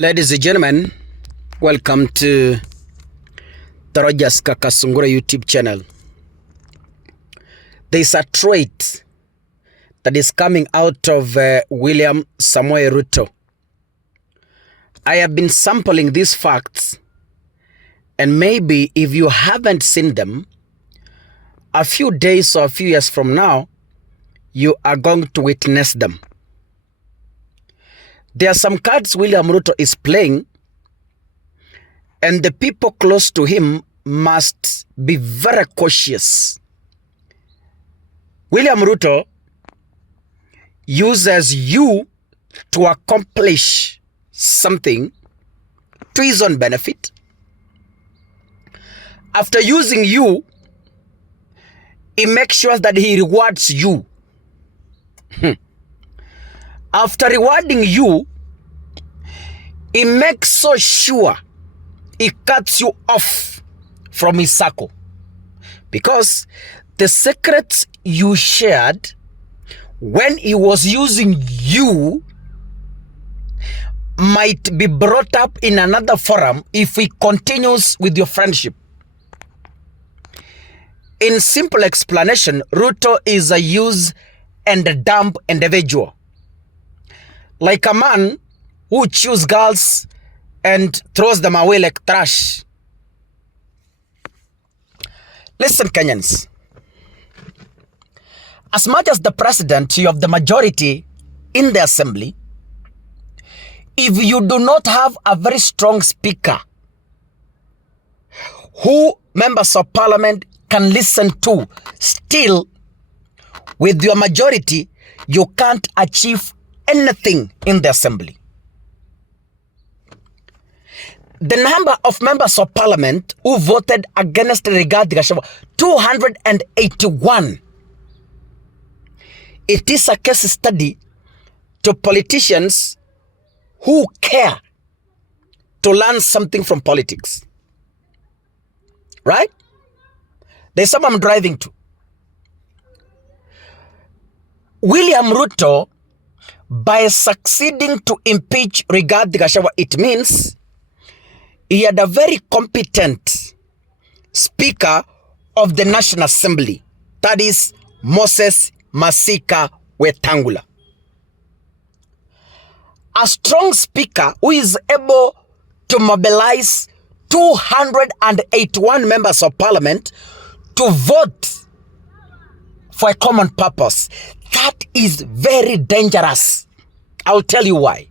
Ladies and gentlemen, welcome to the Rogers Kakasungura YouTube channel. There's a trait that is coming out of William Samoei Ruto. I have been sampling these facts, and maybe if you haven't seen them, a few days or a few years from now, you are going to witness them. There are some cards William Ruto is playing, and the people close to him must be very cautious. William Ruto uses you to accomplish something to his own benefit. After using you, he makes sure that he rewards you. After rewarding you, he makes so sure he cuts you off from his circle. Because the secrets you shared when he was using you might be brought up in another forum if he continues with your friendship. In simple explanation, Ruto is a use and dump individual. Like a man who chews girls and throws them away like trash. Listen, Kenyans. As much as the president, you have the majority in the assembly, if you do not have a very strong speaker who members of parliament can listen to, still with your majority, you can't achieve anything in the assembly. The number of members of parliament who voted against Rigathi Gachagua, 281. It is a case study to politicians who care to learn something from politics. Right? There's something I'm driving to. William Ruto, by succeeding to impeach Rigathi Gachagua, it means he had a very competent Speaker of the National Assembly. That is Moses Masika Wetangula. A strong speaker who is able to mobilize 281 members of parliament to vote for a common purpose. That is very dangerous. I'll tell you why.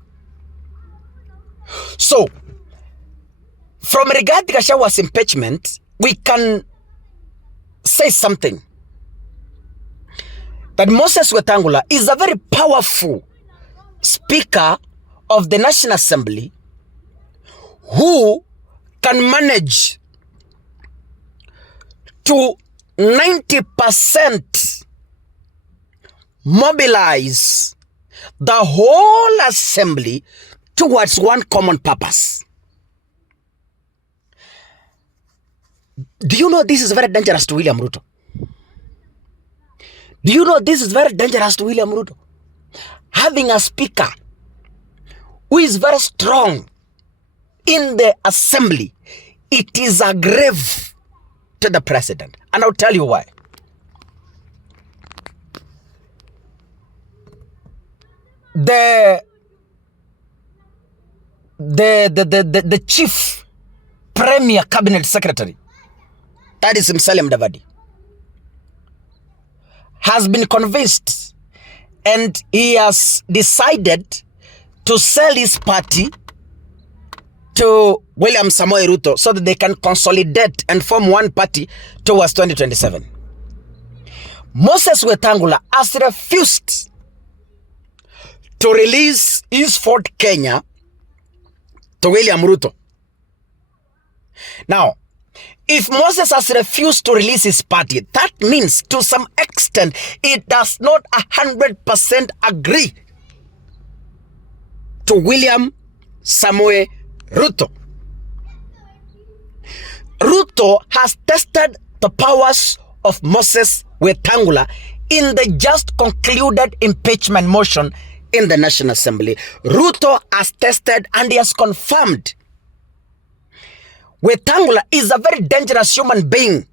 So, from Rigathi Gachagua's impeachment, we can say something. That Moses Wetangula is a very powerful Speaker of the National Assembly who can manage to 90% mobilize the whole assembly towards one common purpose. Do you know this is very dangerous to William Ruto? Do you know this is very dangerous to William Ruto? Having a speaker who is very strong in the assembly, it is a grave to the president. And I'll tell you why. The chief premier cabinet secretary, that is Musalia Mudavadi, has been convinced and he has decided to sell his party to William Samoei Ruto so that they can consolidate and form one party towards 2027. Moses Wetangula has refused to release his Fort Kenya to William Ruto. Now, if Moses has refused to release his party, that means to some extent it does not 100% agree to William Samoei Ruto. Ruto has tested the powers of Moses Wetangula in the just concluded impeachment motion in the National Assembly. Ruto has tested and he has confirmed Wetangula is a very dangerous human being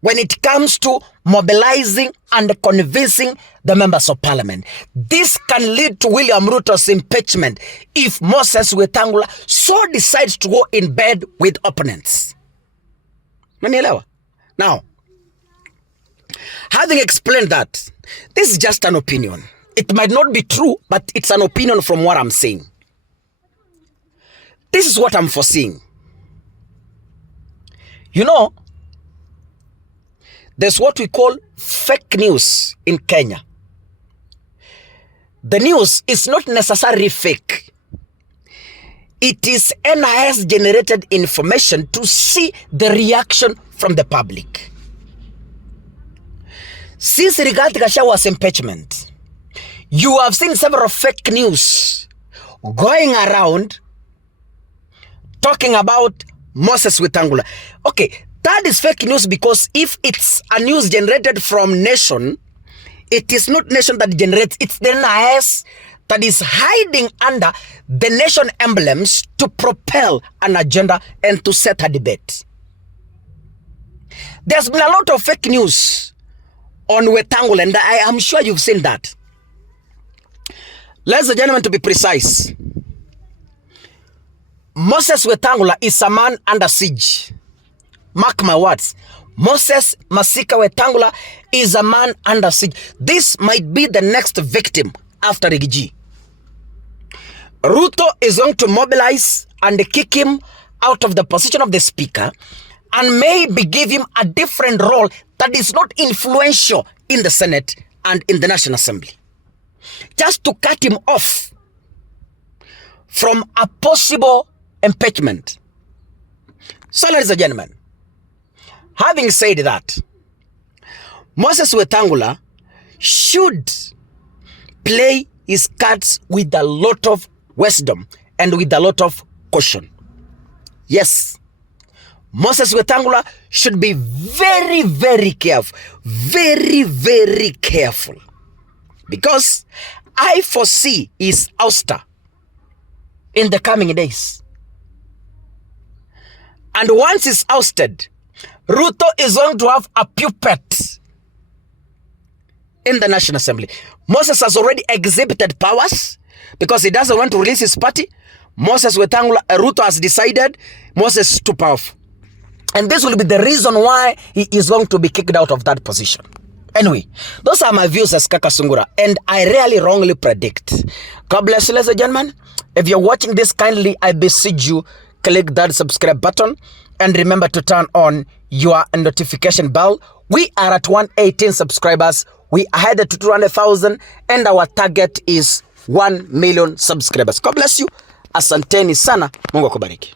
when it comes to mobilizing and convincing the members of parliament. This can lead to William Ruto's impeachment if Moses Wetangula so decides to go in bed with opponents. Manielewa? Now, having explained that, this is just an opinion. It might not be true, but it's an opinion from what I'm saying. This is what I'm foreseeing. You know, there's what we call fake news in Kenya. The news is not necessarily fake. It is NIS-generated information to see the reaction from the public. Since Rigathi Gachagwa's impeachment, you have seen several fake news going around talking about Moses Wetangula. Okay, that is fake news because if it's a news generated from Nation, it is not Nation that generates, it's the NIS that is hiding under the Nation emblems to propel an agenda and to set a debate. There's been a lot of fake news on Wetangula, and I am sure you've seen that. Ladies and gentlemen, to be precise, Moses Wetangula is a man under siege. Mark my words. Moses Masika Wetangula is a man under siege. This might be the next victim after Rigiji. Ruto is going to mobilize and kick him out of the position of the speaker and maybe give him a different role that is not influential in the Senate and in the National Assembly. Just to cut him off from a possible impeachment. So, ladies and gentlemen, having said that, Moses Wetangula should play his cards with a lot of wisdom and with a lot of caution. Yes, Moses Wetangula should be very, very careful. Very, very careful. Because I foresee his ouster in the coming days. And once he's ousted, Ruto is going to have a puppet in the National Assembly. Moses has already exhibited powers because he doesn't want to release his party. Moses Wetangula, Ruto has decided Moses is too powerful. And this will be the reason why he is going to be kicked out of that position. Anyway, those are my views as Kakasungura, and I rarely wrongly predict. God bless you, ladies and gentlemen. If you're watching this, kindly, I beseech you, click that subscribe button and remember to turn on your notification bell. We are at 118 subscribers. We are headed to 200,000 and our target is 1 million subscribers. God bless you. Asanteni sana. Mungu akubariki.